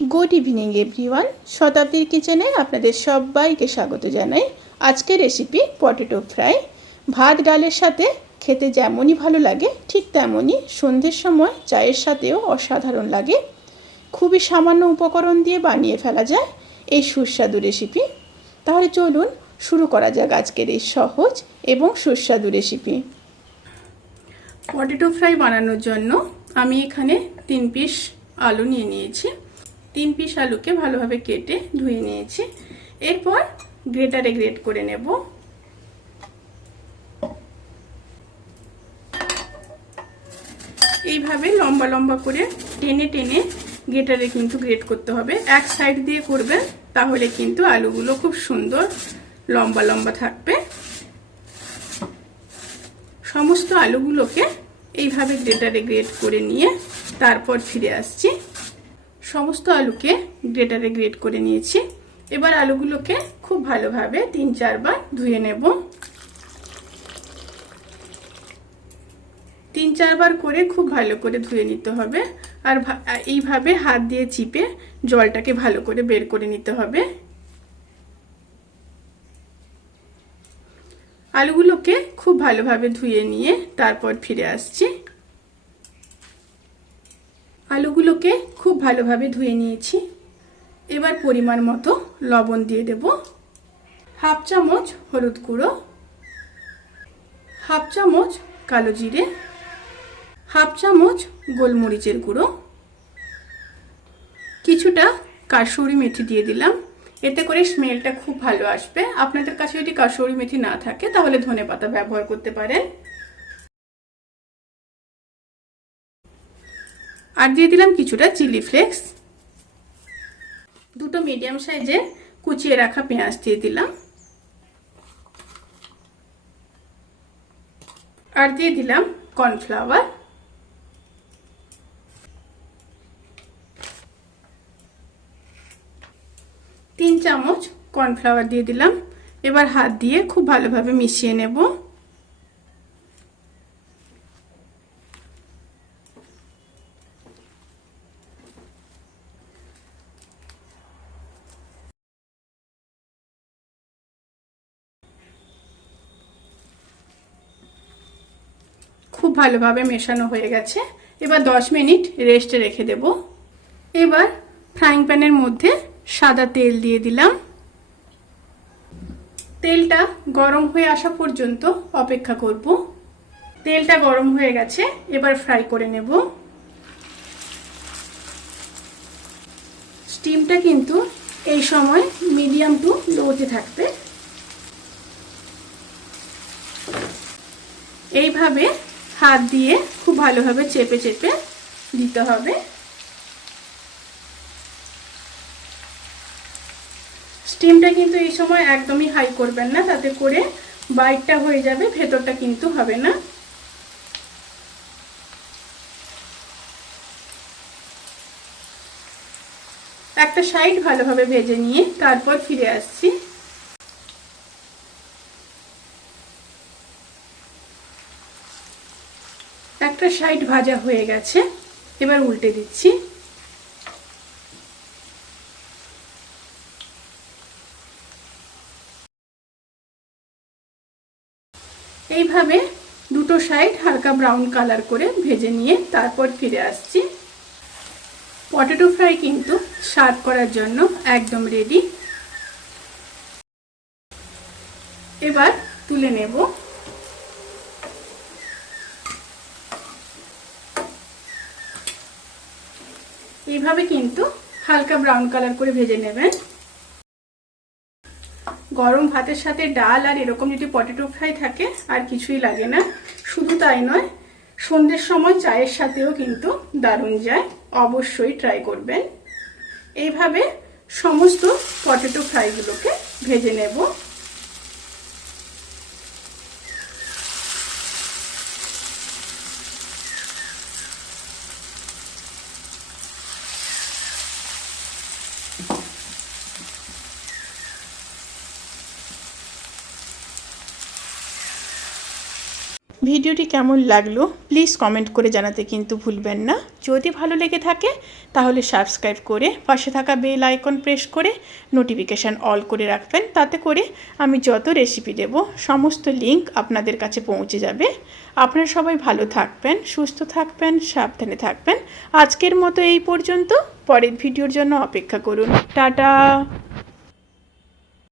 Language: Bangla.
গুড ইভিনিং এভরিওয়ান, শতাব্দীর কিচেনে আপনাদের সবাইকে স্বাগত জানাই। আজকের রেসিপি পটেটো ফ্রাই। ভাত ডালের সাথে খেতে যেমনই ভালো লাগে ঠিক তেমনই সন্ধ্যের সময় চায়ের সাথেও অসাধারণ লাগে। খুবই সামান্য উপকরণ দিয়ে বানিয়ে ফেলা যায় এই সুস্বাদু রেসিপি। তাহলে চলুন শুরু করা যাক আজকের এই সহজ এবং সুস্বাদু রেসিপি। পটেটো ফ্রাই বানানোর জন্য আমি এখানে 3 পিস আলু নিয়ে নিয়েছি। 3 পিস আলুকে ভালোভাবে কেটে ধুয়ে নিয়েছি। এরপর গ্রেটারে গ্রেট করে নেব। এইভাবে লম্বা লম্বা করে টেনে টেনে গ্রেটারে কিন্তু গ্রেট করতে হবে। এক সাইড দিয়ে করবেন, তাহলে কিন্তু আলুগুলো খুব সুন্দর লম্বা লম্বা থাকবে। সমস্ত আলুগুলোকে এইভাবে গ্রেটারে গ্রেট করে নিয়ে তারপর ফিরে আসছি। সমস্ত আলুকে গ্রেটারে গ্রেট করে নিয়েছি। এবার আলুগুলোকে খুব ভালোভাবে 3-4 বার ধুয়ে নেব। 3-4 বার করে খুব ভালো করে ধুয়ে নিতে হবে। আর এইভাবে হাত দিয়ে চিপে জলটাকে ভালো করে বের করে নিতে হবে। আলুগুলোকে খুব ভালোভাবে ধুয়ে নিয়ে তারপর ফিরে আসছি। আলুগুলোকে খুব ভালোভাবে ধুয়ে নিয়েছি। এবার পরিমাণ মতো লবণ দিয়ে দেব, হাফ চামচ হলুদ গুঁড়ো, হাফ চামচ কালো জিরে, হাফ চামচ গোলমরিচের গুঁড়ো, কিছুটা কাসুরি মেথি দিয়ে দিলাম। এতে করে স্মেলটা খুব ভালো আসবে। আপনাদের কাছে যদি কাসুরি মেথি না থাকে তাহলে ধনেপাতা ব্যবহার করতে পারেন। আর দিয়ে দিলাম কিছুটা চিলি ফ্লেক্স। দুটো মিডিয়াম সাইজের কুচিয়ে রাখা পেঁয়াজ দিয়ে দিলাম। আর দিয়ে দিলাম কর্নফ্লাওয়ার। তিন চামচ কর্নফ্লাওয়ার দিয়ে দিলাম। এবার হাত দিয়ে খুব ভালোভাবে মিশিয়ে নেব। খুব ভালোভাবে মেশানো হয়ে গেছে। এবার 10 মিনিট রেস্টে রেখে দেব। এবার ফ্রাইং প্যানের মধ্যে সাদা তেল দিয়ে দিলাম। তেলটা গরম হয়ে আসা পর্যন্ত অপেক্ষা করব। তেলটা গরম হয়ে গেছে, এবার ফ্রাই করে নেব। স্টিমটা কিন্তু এই সময় মিডিয়াম টু লোতে থাকবে। এইভাবে হাত দিয়ে খুব ভালোভাবে চেপে চেপে দিতে হবে। স্টিমটা কিন্তু এই সময় একদমই হাই করবেন না, তাতে করে বাইটটা হয়ে যাবে, ভেতরটা কিন্তু হবে না। একটা সাইড ভালোভাবে ভেজে নিয়ে তারপর ফিরে আসছি। একটা সাইড ভাজা হয়ে গেছে, এবার উল্টে দিচ্ছি। এইভাবে দুটো সাইড হালকা ব্রাউন কালার করে ভেজে নিয়ে তারপর ফিরে আসছি। পটেটো ফ্রাই কিন্তু সার্ভ করার জন্য একদম রেডি। এবার তুলে নেব। এইভাবে কিন্তু হালকা ব্রাউন কালার করে ভেজে নেবেন। গরম ভাতের সাথে ডাল আর এরকম যদি পটেটো ফ্রাই থাকে আর কিছুই লাগে না। শুধু তাই নয়, সন্ধ্যের সময় চায়ের সাথেও কিন্তু দারুণ যায়। অবশ্যই ট্রাই করবেন। এইভাবে সমস্ত পটেটো ফ্রাইগুলোকে ভেজে নেব। ভিডিওটি কেমন লাগলো প্লিজ কমেন্ট করে জানাতে কিন্তু ভুলবেন না। যদি ভালো লেগে থাকে তাহলে সাবস্ক্রাইব করে পাশে থাকা বেল আইকন প্রেস করে নোটিফিকেশান অল করে রাখবেন। তাতে করে আমি যত রেসিপি দেব সমস্ত লিংক আপনাদের কাছে পৌঁছে যাবে। আপনারা সবাই ভালো থাকবেন, সুস্থ থাকবেন, সাবধানে থাকবেন। আজকের মতো এই পর্যন্ত। পরের ভিডিওর জন্য অপেক্ষা করুন। টাটা।